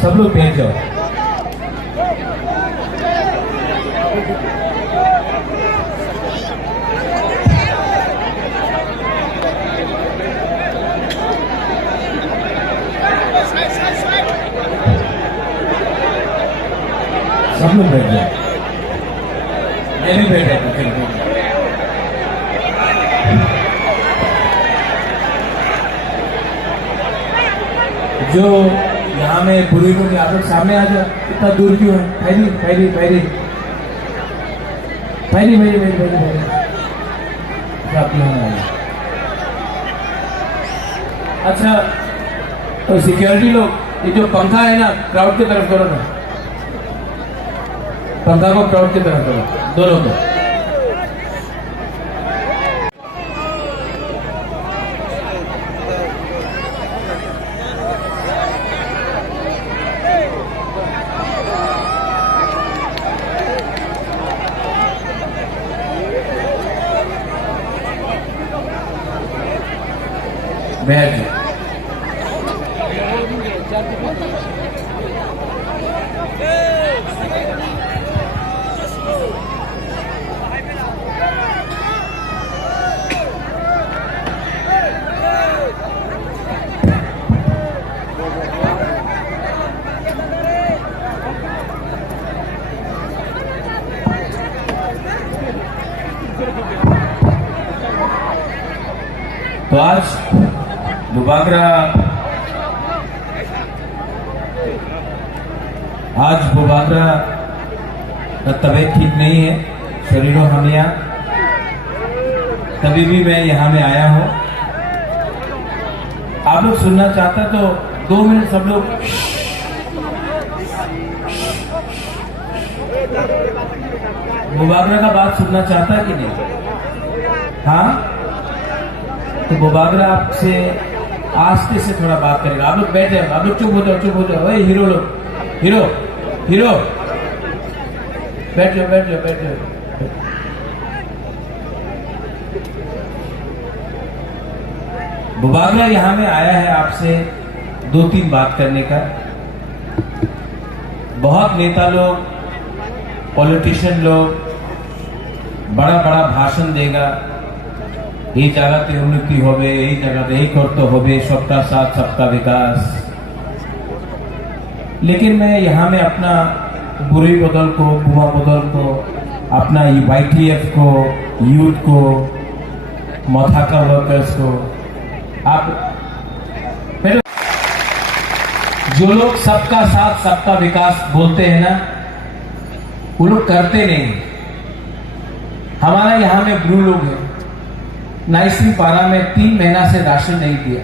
सब लोग बैठ जाओ। सब लोग बैठ जाओ। मैं भी बैठ जाता हूँ। जो यहाँ में बुरी लोग आप लोग सामने आ जाओ। इतना दूर क्यों है? पहली पहली पहली पहली पहली पहली पहली पहली आप यहाँ आ जाओ। अच्छा तो सिक्योरिटी लोग, ये जो पंखा है ना, क्राउड की तरफ करो ना, पंखा को क्राउड की तरफ करो, दोनों को। बैठ जाओ। तो आज बुबागरा का तबीयत ठीक नहीं है, शरीरों हमिया, तभी भी मैं यहाँ में आया हूँ। आप लोग सुनना चाहता तो 2 मिनट सब लोग बुबागरा का बात सुनना चाहता है कि नहीं? हाँ, तो बुबागरा आपसे आस्ते से थोड़ा बात करेगा। आप लोग बैठ जाओ, आप लोग चुप हो जाओ, चुप हो जाओ। हीरो लोग, हीरो हीरो बैठ जाओ, बैठ जाओ, बैठ जाओ। बुबागरा यहाँ में आया है आपसे 2-3 बात करने का। बहुत नेता लोग, पॉलिटिशियन लोग बड़ा बड़ा भाषण देगा, ये जगह उन्नति होबे, ये जगह ये करते होबे, सबका साथ सबका विकास। लेकिन मैं यहाँ में अपना बुरी बदल को, बुआ बदल को, अपना YTF को, यूथ को, मथाका वर्कर्स को, आप जो लोग सबका साथ सबका विकास बोलते हैं ना, वो लोग करते नहीं। हमारा यहाँ में ब्रू लोग हैं, नाइसिंग पारा में 3 महीना से राशन नहीं दिया।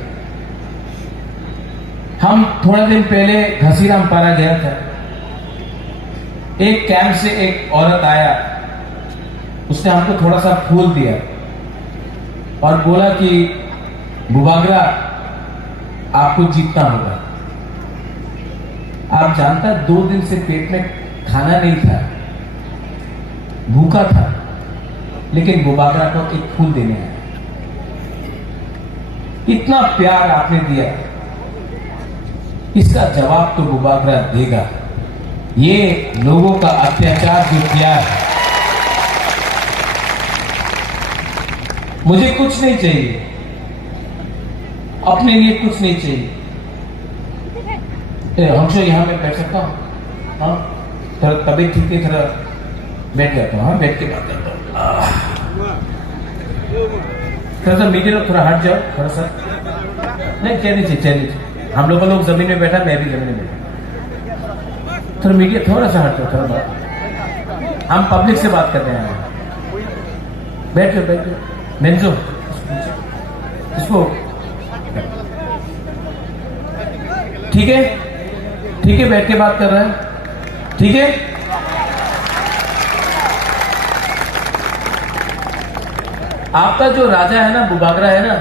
हम थोड़े दिन पहले घसीराम पारा गया था, एक कैंप से एक औरत आया, उसने हमको थोड़ा सा फूल दिया और बोला कि बुबागरा आपको जीतना होगा। आप जानता, 2 दिन से पेट में खाना नहीं था, भूखा था, लेकिन बुबागरा को एक फूल देने आया। इतना प्यार आपने दिया, इसका जवाब तो बुबागरा देगा। ये लोगों का अत्याचार जो किया है, मुझे कुछ नहीं चाहिए, अपने लिए कुछ नहीं चाहिए। हमसे यहाँ में बैठ सकता हूँ? हाँ, थोड़ा तबीयत ठीक है, थोड़ा बैठ जाता हूँ। हाँ, बैठ के बात करता हूँ। थोड़ा सा मीडिया लोग थोड़ा हट जाओ, थोड़ा सा। नहीं, चलिए, हम लोग जमीन में बैठा, मैं भी जमीन में बैठा। थोड़ा मीडिया थोड़ा सा हट जाओ, थोड़ा बात, हम पब्लिक से बात कर रहे हैं। बैठ जाओ, बैठ जाओ। मेंजो इसको ठीक है, ठीक है, बैठ के बात कर रहे हैं, ठीक है। आपका जो राजा है ना, बुबागरा है ना,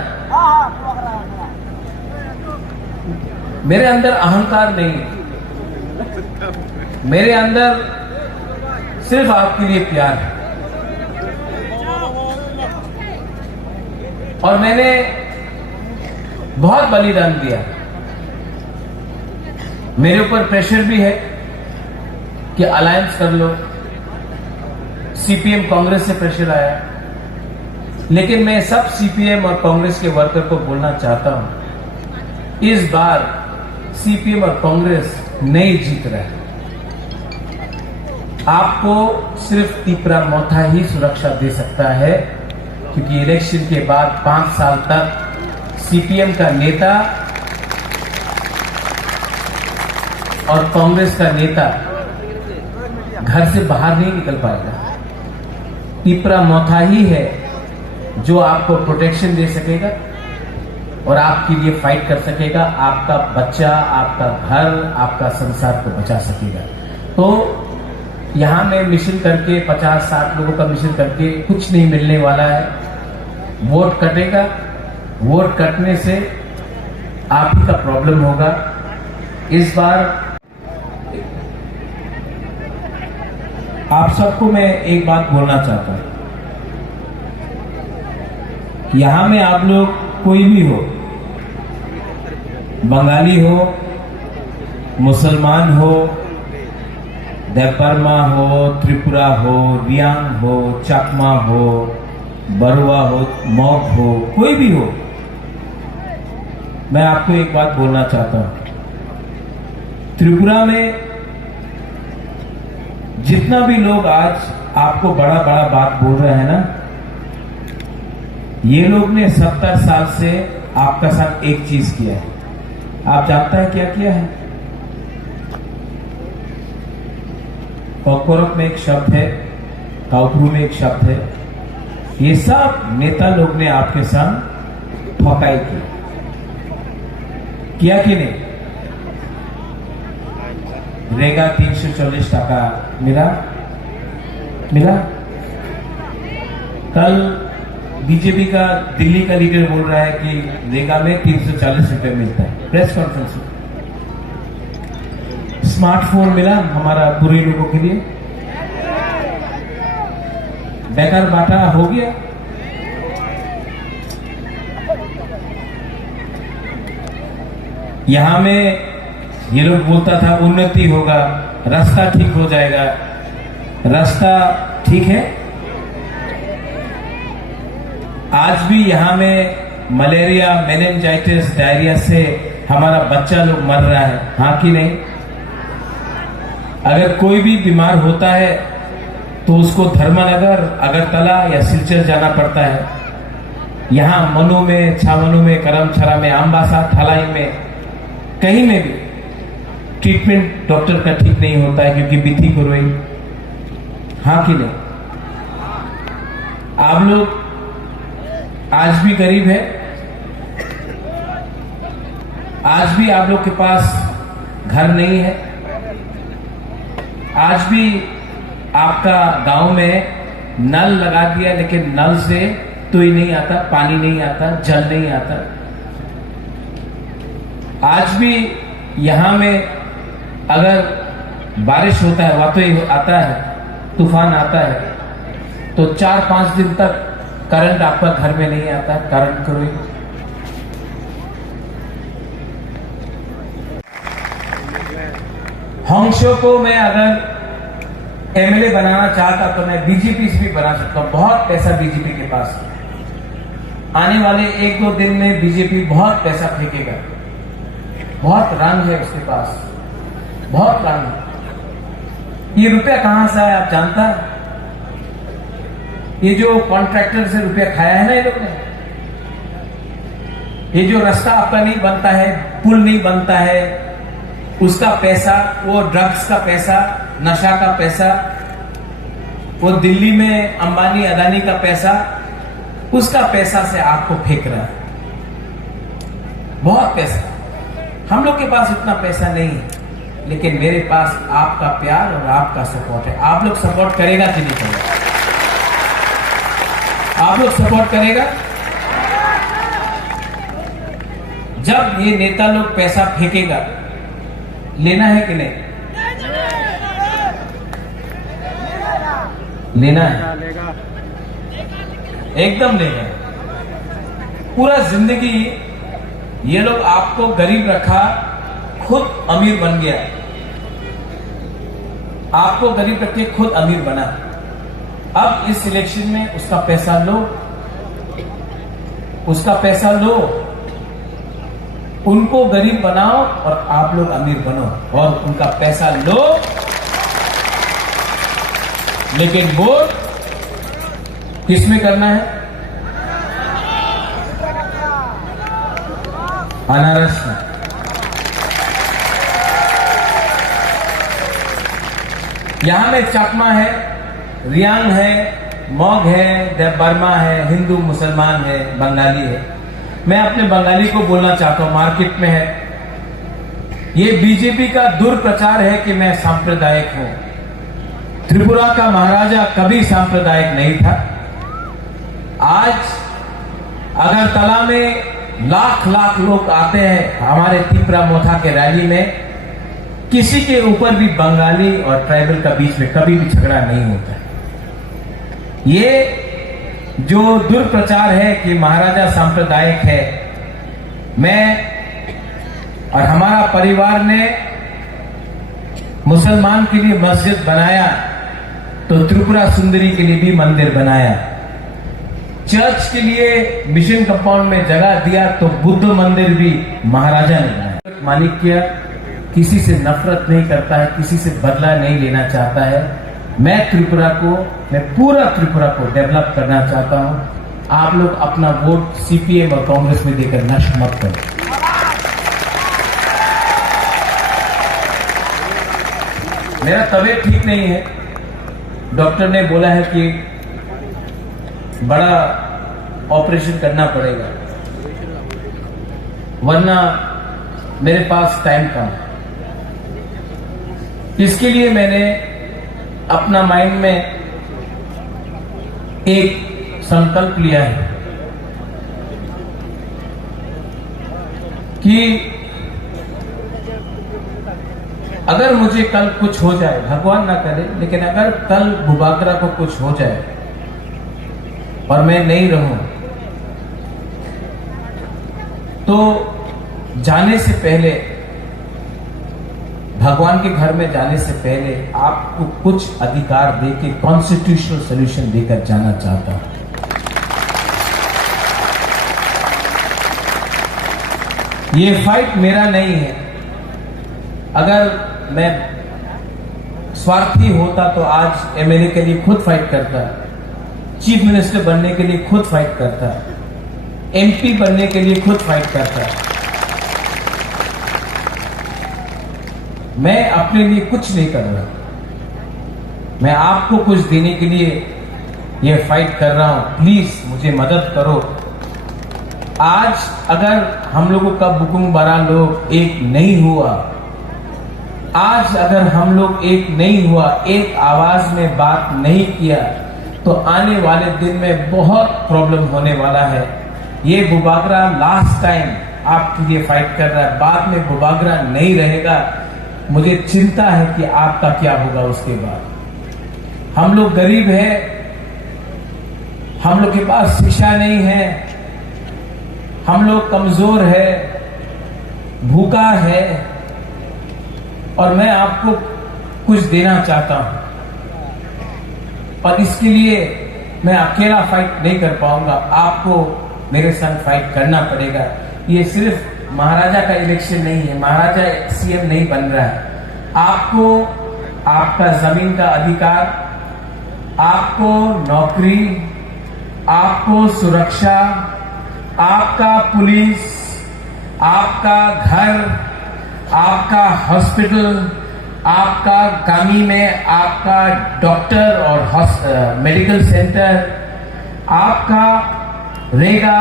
मेरे अंदर अहंकार नहीं है, मेरे अंदर सिर्फ आपके लिए प्यार है। और मैंने बहुत बलिदान दिया। मेरे ऊपर प्रेशर भी है कि अलायंस कर लो, सीपीएम कांग्रेस से प्रेशर आया, लेकिन मैं सब सीपीएम और कांग्रेस के वर्कर को बोलना चाहता हूं, इस बार सीपीएम और कांग्रेस नहीं जीत रहे। आपको सिर्फ तीपरा मोथा ही सुरक्षा दे सकता है, क्योंकि इलेक्शन के बाद 5 साल तक सीपीएम का नेता और कांग्रेस का नेता घर से बाहर नहीं निकल पाएगा। तीपरा मोथा ही है जो आपको प्रोटेक्शन दे सकेगा और आपके लिए फाइट कर सकेगा, आपका बच्चा, आपका घर, आपका संसार को बचा सकेगा। तो यहां में मिशन करके 50-60 लोगों का मिशन करके कुछ नहीं मिलने वाला है। वोट कटेगा, वोट कटने से आप ही का प्रॉब्लम होगा। इस बार आप सबको मैं एक बात बोलना चाहता हूं, यहां में आप लोग कोई भी हो, बंगाली हो, मुसलमान हो, देवबर्मा हो, त्रिपुरा हो, रियांग हो, चकमा हो, बरुआ हो, मौक हो, कोई भी हो, मैं आपको एक बात बोलना चाहता हूं। त्रिपुरा में जितना भी लोग आज आपको बड़ा बड़ा बात बोल रहे हैं ना, ये लोग ने 70 साल से आपका साथ एक चीज किया है। आप जानता है क्या किया है? कॉकरोक में एक शब्द है, काउप्रू में एक शब्द है, ये सब नेता लोग ने आपके संग ठकाई की, किया कि नहीं? रेगा 340 टका मिला। कल बीजेपी का दिल्ली का लीडर बोल रहा है कि रेगा में 340 रुपए मिलता है, प्रेस कॉन्फ्रेंस में। स्मार्टफोन मिला हमारा पूरे लोगों के लिए, बेकार बांटा हो गया। यहां में ये लोग बोलता था उन्नति होगा, रास्ता ठीक हो जाएगा। रास्ता ठीक है? आज भी यहां में मलेरिया, मेनिंजाइटिस, डायरिया से हमारा बच्चा लोग मर रहा है, हाँ कि नहीं? अगर कोई भी बीमार होता है तो उसको धर्मनगर, अगरतला या सिलचर जाना पड़ता है। यहां मनु में, छावनु में, करमछरा में, आम्बासा, थलाई में, कहीं में भी ट्रीटमेंट डॉक्टर का ठीक नहीं होता है, क्योंकि बिथी कुरोई, हाँ कि नहीं? आप लोग आज भी गरीब है, आज भी आप लोग के पास घर नहीं है, आज भी आपका गांव में नल लगा दिया, लेकिन नल से तो ही नहीं आता, पानी नहीं आता, जल नहीं आता। आज भी यहां में अगर बारिश होता है, वातई आता है, तूफान आता है, तो 4-5 दिन तक करंट आपका घर में नहीं आता, करंट करो। होंगशो को मैं अगर एमएलए बनाना चाहता तो मैं बीजेपी से भी बना सकता हूं। बहुत पैसा बीजेपी के पास है, आने वाले 1-2 दिन में बीजेपी बहुत पैसा फेंकेगा, बहुत रंग है उसके पास, बहुत रंग है। ये रुपया कहां से आया आप जानता है? ये जो कॉन्ट्रैक्टर से रुपया खाया है ना ये लोग ने, ये जो रास्ता आपका नहीं बनता है, पुल नहीं बनता है, उसका पैसा, वो ड्रग्स का पैसा, नशा का पैसा, वो दिल्ली में अंबानी अदानी का पैसा, उसका पैसा से आपको फेंक रहा है। बहुत पैसा। हम लोग के पास इतना पैसा नहीं है, लेकिन मेरे पास आपका प्यार और आपका सपोर्ट है। आप लोग सपोर्ट करेगा कि नहीं करेगा? आप लोग सपोर्ट करेगा? जब ये नेता लोग पैसा फेंकेगा, लेना है कि नहीं? लेना है, एकदम लेना है। पूरा जिंदगी ये लोग आपको गरीब रखा, खुद अमीर बन गया, आपको गरीब रख के खुद अमीर बना। अब इस इलेक्शन में उसका पैसा लो, उसका पैसा लो, उनको गरीब बनाओ और आप लोग अमीर बनो, और उनका पैसा लो, लेकिन वोट किसमें करना है? अनारस में। यहां में चकमा है, रियांग है, मॉग है, देव बर्मा है, हिंदू मुसलमान है, बंगाली है। मैं अपने बंगाली को बोलना चाहता हूं, मार्केट में है, ये बीजेपी का दुर्प्रचार है कि मैं सांप्रदायिक हूं। त्रिपुरा का महाराजा कभी सांप्रदायिक नहीं था। आज अगरतला में लाख लाख लोग आते हैं हमारे तिपरा मोथा के रैली में, किसी के ऊपर भी बंगाली और ट्राइबल का बीच में कभी भी झगड़ा नहीं होता। ये जो दुर्प्रचार है कि महाराजा सांप्रदायिक है, मैं और हमारा परिवार ने मुसलमान के लिए मस्जिद बनाया तो त्रिपुरा सुंदरी के लिए भी मंदिर बनाया। चर्च के लिए मिशन कंपाउंड में जगह दिया तो बुद्ध मंदिर भी महाराजा ने बनाया। माणिक्य किसी से नफरत नहीं करता है, किसी से बदला नहीं लेना चाहता है। मैं पूरा त्रिपुरा को डेवलप करना चाहता हूं। आप लोग अपना वोट सीपीएम और कांग्रेस में देकर नष्ट मत करें। मेरा तबीयत ठीक नहीं है, डॉक्टर ने बोला है कि बड़ा ऑपरेशन करना पड़ेगा, वरना मेरे पास टाइम कम है। इसके लिए मैंने अपना माइंड में एक संकल्प लिया है कि अगर मुझे कल कुछ हो जाए, भगवान ना करे, लेकिन अगर कल बुबाकरा को कुछ हो जाए और मैं नहीं रहूं, तो जाने से पहले, भगवान के घर में जाने से पहले आपको कुछ अधिकार देके कॉन्स्टिट्यूशनल सोल्यूशन देकर जाना चाहता हूं। ये फाइट मेरा नहीं है। अगर मैं स्वार्थी होता तो आज एमएलए के लिए खुद फाइट करता, चीफ मिनिस्टर बनने के लिए खुद फाइट करता, एमपी बनने के लिए खुद फाइट करता। मैं अपने लिए कुछ नहीं कर रहा, मैं आपको कुछ देने के लिए यह फाइट कर रहा हूं। प्लीज मुझे मदद करो। आज अगर हम लोगों का बुकुंग बड़ा लोग एक नहीं हुआ, आज अगर हम लोग एक नहीं हुआ, एक आवाज में बात नहीं किया, तो आने वाले दिन में बहुत प्रॉब्लम होने वाला है। ये बुबागरा लास्ट टाइम आपके लिए फाइट कर रहा है, बाद में बुबागरा नहीं रहेगा। मुझे चिंता है कि आपका क्या होगा उसके बाद। हम लोग गरीब हैं, हम लोग के पास शिक्षा नहीं है, हम लोग कमजोर है, भूखा है, और मैं आपको कुछ देना चाहता हूं, और इसके लिए मैं अकेला फाइट नहीं कर पाऊंगा, आपको मेरे संग फाइट करना पड़ेगा। ये सिर्फ महाराजा का इलेक्शन नहीं है, महाराजा सीएम नहीं बन रहा है। आपको आपका जमीन का अधिकार, आपको नौकरी, आपको सुरक्षा, आपका पुलिस, आपका घर, आपका हॉस्पिटल, आपका गामी में आपका डॉक्टर और मेडिकल सेंटर, आपका रेगा,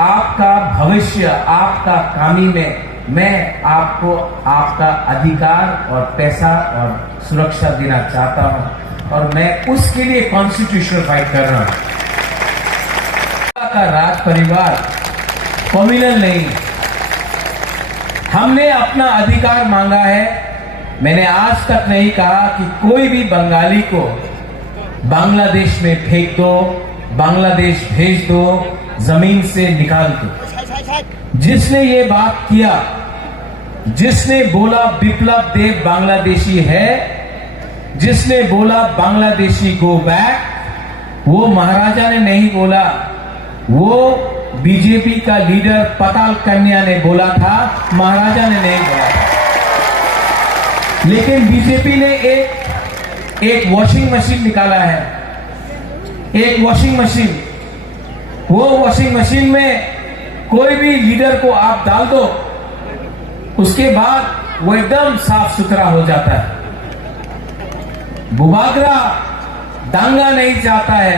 आपका भविष्य, आपका कामी में मैं आपको आपका अधिकार और पैसा और सुरक्षा देना चाहता हूं, और मैं उसके लिए कॉन्स्टिट्यूशनल फाइट कर रहा हूं। का राज परिवार कम्युनल नहीं, हमने अपना अधिकार मांगा है। मैंने आज तक नहीं कहा कि कोई भी बंगाली को बांग्लादेश में फेंक दो, बांग्लादेश भेज दो, जमीन से निकाल दो। जिसने ये बात किया जिसने बोला बिप्लब देव बांग्लादेशी है, जिसने बोला बांग्लादेशी गो बैक, वो महाराजा ने नहीं बोला, वो बीजेपी का लीडर पताल कन्या ने बोला था, महाराजा ने नहीं बोला था। लेकिन बीजेपी ने एक वॉशिंग मशीन निकाला है, एक वॉशिंग मशीन। वो वॉशिंग मशीन में कोई भी लीडर को आप डाल दो, उसके बाद वो एकदम साफ सुथरा हो जाता है। बुबागरा दांगा नहीं चाहता है,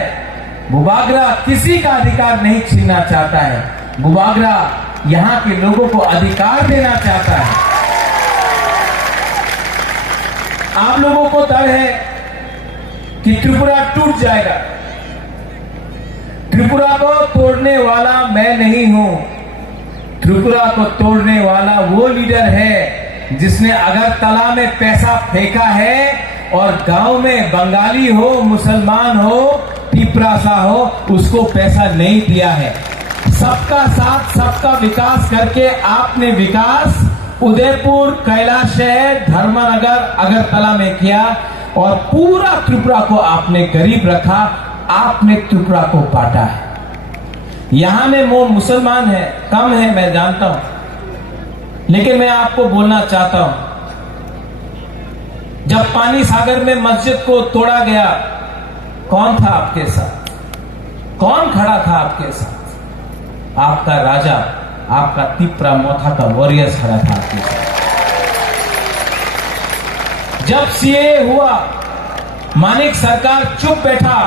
बुबागरा किसी का अधिकार नहीं छीनना चाहता है, बुबागरा यहां के लोगों को अधिकार देना चाहता है। आप लोगों को डर है कि त्रिपुरा टूट जाएगा। त्रिपुरा को तोड़ने वाला मैं नहीं हूं, त्रिपुरा को तोड़ने वाला वो लीडर है जिसने अगरतला में पैसा फेंका है और गांव में बंगाली हो, मुसलमान हो, टिपरासा हो, उसको पैसा नहीं दिया है। सबका साथ सबका विकास करके आपने विकास उदयपुर, कैलाश शहर, धर्मनगर, अगरतला में किया और पूरा त्रिपुरा को आपने गरीब रखा, आपने त्रिपुरा को बांटा है। यहां में वो मुसलमान है, कम है, मैं जानता हूं, लेकिन मैं आपको बोलना चाहता हूं, जब पानी सागर में मस्जिद को तोड़ा गया, कौन था आपके साथ? कौन खड़ा था आपके साथ? आपका राजा, आपका तिप्रा मोथा का वॉरियर्स खड़ा था आपके साथ। जब सीए हुआ, मानिक सरकार चुप बैठा,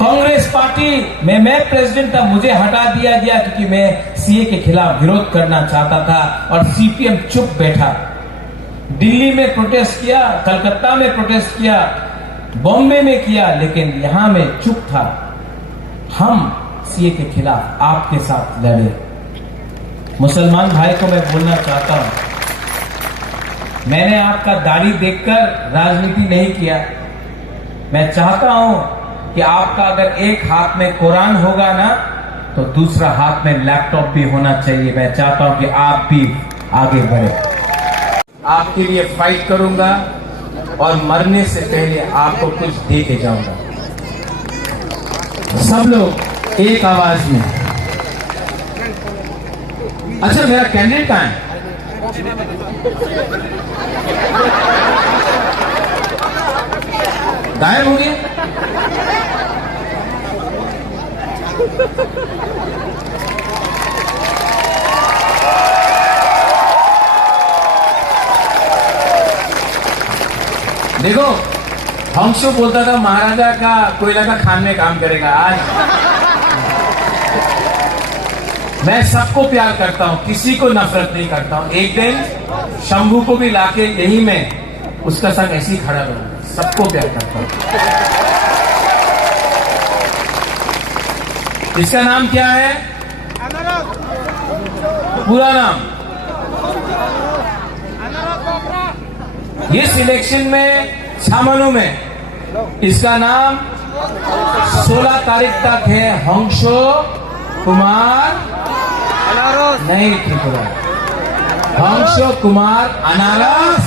कांग्रेस पार्टी में मैं प्रेसिडेंट था, मुझे हटा दिया गया क्योंकि मैं सीए के खिलाफ विरोध करना चाहता था और सीपीएम चुप बैठा। दिल्ली में प्रोटेस्ट किया, कलकत्ता में प्रोटेस्ट किया, बॉम्बे में किया, लेकिन यहां में चुप था। हम सीए के खिलाफ आपके साथ लड़े। मुसलमान भाई को मैं बोलना चाहता हूं, मैंने आपका दाढ़ी देखकर राजनीति नहीं किया। मैं चाहता हूं कि आपका अगर एक हाथ में कुरान होगा ना, तो दूसरा हाथ में लैपटॉप भी होना चाहिए। मैं चाहता हूं कि आप भी आगे बढ़े। आपके लिए फाइट करूंगा और मरने से पहले आपको कुछ दे के जाऊंगा। सब लोग एक आवाज में। अच्छा, मेरा कैंडिडेट कहां है? गायब हो गया? देखो, हंसो बोलता था महाराजा का कोयला का खान में काम करेगा। आज मैं सबको प्यार करता हूं, किसी को नफरत नहीं करता हूं। एक दिन शंभू को भी लाके यही मैं उसका संग ऐसे ही खड़ा रहूंगा। सबको प्यार करता हूं। इसका नाम क्या है? पूरा नाम? इस इलेक्शन में छामनू में इसका नाम 16 तारीख तक है हंसो कुमार अनारस, नहीं त्रिपुरा, हंसो कुमार अनारस।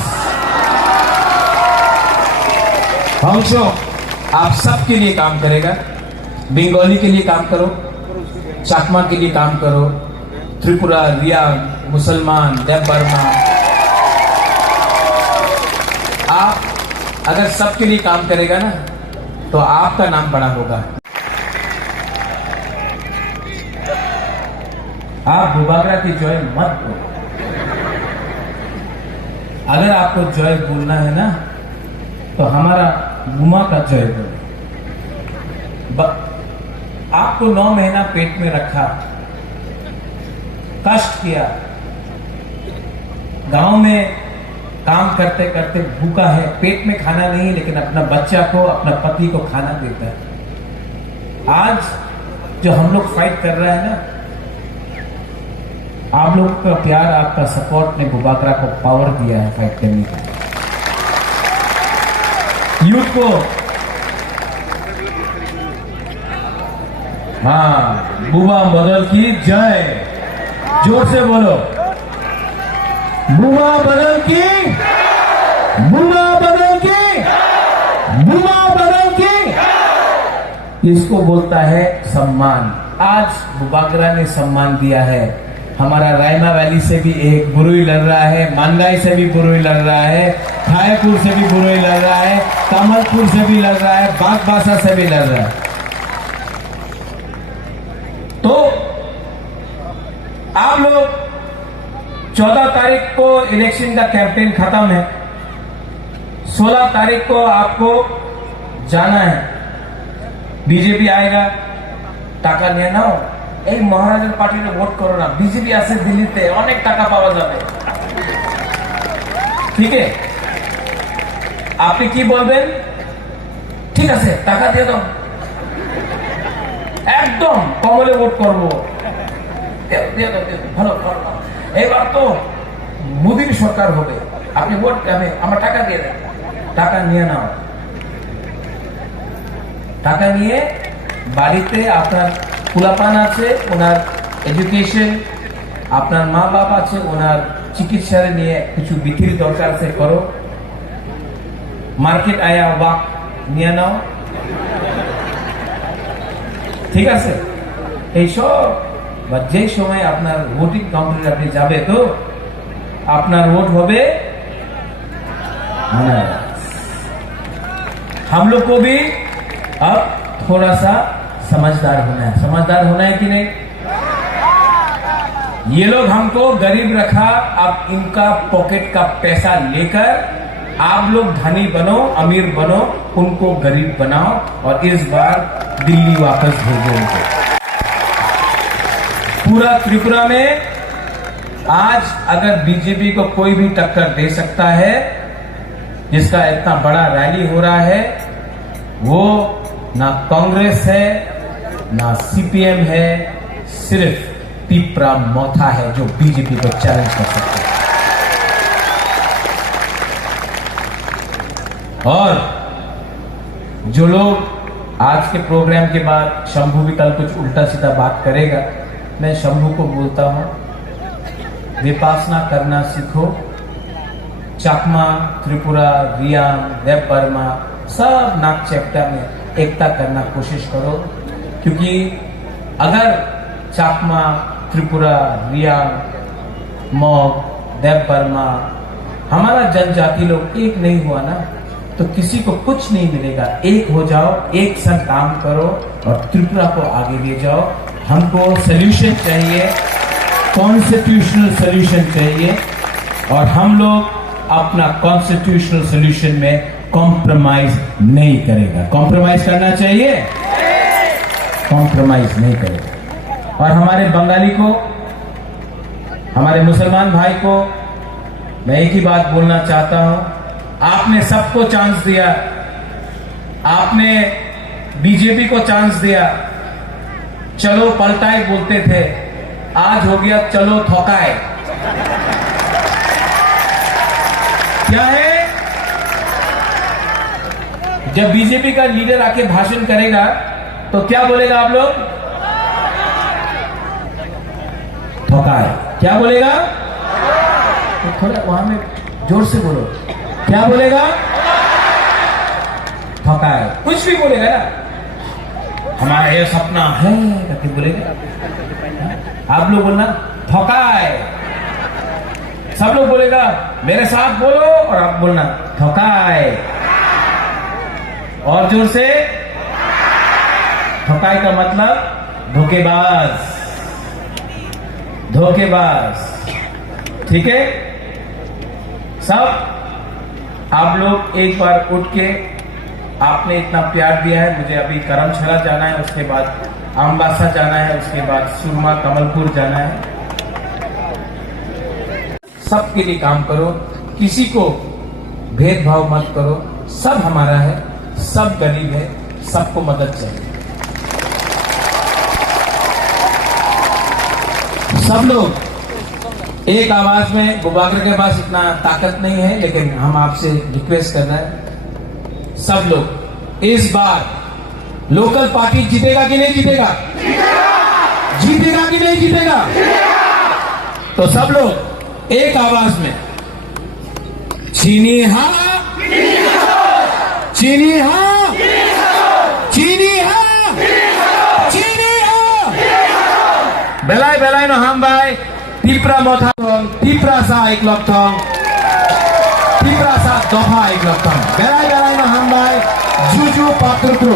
हंसो आप सबके लिए काम करेगा। बंगाली के लिए काम करो, चाकमा के लिए काम करो, त्रिपुरा, रिया, मुसलमान, देव बर्मा। आप अगर सबके लिए काम करेगा ना, तो आपका नाम बड़ा होगा। आप बुबागरा की जय मत बोलो। अगर आपको जय बोलना है ना, तो हमारा गुमा का जय बोलो। आपको 9 महीना पेट में रखा, कष्ट किया, गांव में काम करते करते भूखा है, पेट में खाना नहीं, लेकिन अपना बच्चा को, अपना पति को खाना देता है। आज जो हम लोग फाइट कर रहे हैं ना, आप लोगों का प्यार, आपका सपोर्ट ने बुबागरा को पावर दिया है फाइट करने का। यूथ को, हाँ, बुबा मदल की जय, जोर से बोलो। बुआ बदल की, बुआ बदल की, बुआ बदल की, इसको बोलता है सम्मान। आज बुबागरा ने सम्मान दिया है। हमारा रायमा वैली से भी एक बुरुई लड़ रहा है, मानगाई से भी बुरुई लड़ रहा है, खायपुर से भी बुरुई लड़ रहा है, कमलपुर से भी लड़ रहा है, बागबासा से भी लड़ रहा है। तो आप लोग 14 तारीख को इलेक्शन का कैंपेन खत्म है, 16 तारीख को आपको जाना है। बीजेपी आएगा, টাকা নিয়ে নাও, এই মহারাজের পার্টিতে ভোট করো না, বিজেপি আছে দিল্লিতে, অনেক টাকা পাওয়া যাবে। ঠিক আছে, আপনি কি বলবেন? ঠিক আছে, টাকা দিয়ে দাও, একদম কমলে ভোট করবো, ভালো ভালো। এবার তো মোদীর সরকার হবে, আপনি ভোট দেবে, আমার টাকা দিয়ে দেন। টাকা নিয়ে নাও, টাকা নিয়ে বাড়িতে আপনার পোলাপান আছে, ওনার এডুকেশন, আপনার মা বাপ আছে, ওনার চিকিৎসা নিয়ে কিছু বিধির দরকার আছে, করো। মার্কেট আয়া ওয়াক নিয়ে নাও, ঠিক আছে? এইসব বা যে সময় আপনার ভোটিং কাউন্টারে আপনি যাবে, তো আপনার ভোট হবে। हम लोग को भी अब थोड़ा सा समझदार होना है। समझदार होना है कि नहीं? ये लोग हमको गरीब रखा, अब इनका पॉकेट का पैसा लेकर आप लोग धनी बनो, अमीर बनो, उनको गरीब बनाओ और इस बार दिल्ली वापस भेजो उनको। पूरा त्रिपुरा में आज अगर बीजेपी को कोई भी टक्कर दे सकता है, जिसका इतना बड़ा रैली हो रहा है, वो ना कांग्रेस है ना सीपीएम है, सिर्फ पिपरा मोथा है जो बीजेपी को चैलेंज कर सकता है। और जो लोग आज के प्रोग्राम के बाद, शंभू भी कल कुछ उल्टा सीधा बात करेगा, मैं शंभू को बोलता हूं, विपासना करना सीखो। चाकमा, त्रिपुरा, रियाम, देव बर्मा, सब नाग चैप्टा में एकता करना कोशिश करो, क्योंकि अगर चाकमा, त्रिपुरा, रियाम, मॉग, देव बर्मा, हमारा जनजाति लोग एक नहीं हुआ ना, तो किसी को कुछ नहीं मिलेगा। एक हो जाओ, एक संग काम करो और त्रिपुरा को आगे ले जाओ। हमको सोल्यूशन चाहिए, कॉन्स्टिट्यूशनल सोल्यूशन चाहिए, और हम लोग अपना कॉन्स्टिट्यूशनल सोल्यूशन में कॉम्प्रोमाइज नहीं करेगा। कॉम्प्रोमाइज करना चाहिए? कॉम्प्रोमाइज नहीं करेगा। और हमारे बंगाली को, हमारे मुसलमान भाई को मैं एक ही बात बोलना चाहता हूं, आपने सबको चांस दिया, आपने बीजेपी को चांस दिया, चलो पलटाए बोलते थे, आज हो गया चलो थोकाए। क्या है? जब बीजेपी का लीडर आके भाषण करेगा तो क्या बोलेगा आप लोग? थोकाए। क्या बोलेगा? तो थोड़ा वहां में जोर से बोलो, क्या बोलेगा? थोकाए। कुछ भी बोलेगा ना, हमारा ये सपना है करके बोलेगा। आप लोग बोलना थोकाए, सब लोग बोलेगा, मेरे साथ बोलो, और आप बोलना थोकाए, और जोर से। थोकाए का मतलब धोखेबाज, धोखेबाज। ठीक है? सब आप लोग एक बार उठ के, आपने इतना प्यार दिया है, मुझे अभी करमशाला जाना है, उसके बाद अम्बासा जाना है, उसके बाद सुरमा कमलपुर जाना है। सबके लिए काम करो, किसी को भेदभाव मत करो, सब हमारा है, सब गरीब है, सबको मदद चाहिए। सब लोग एक आवाज में, बुबाकर के पास इतना ताकत नहीं है, लेकिन हम आपसे रिक्वेस्ट कर रहे हैं, सब लोग इस बार लोकल पार्टी जीतेगा कि नहीं जीतेगा? जीतेगा कि नहीं जीतेगा? तो सब लोग एक आवाज में चीनी हा, चीनी हा, चीनी हा, चीनी हा। बेलाय बेलाय no hambai, tipra mothang, tipra sa iklok thong, tipra sa doha iklok thong. Beláy beláy no hambai, juju patur kru.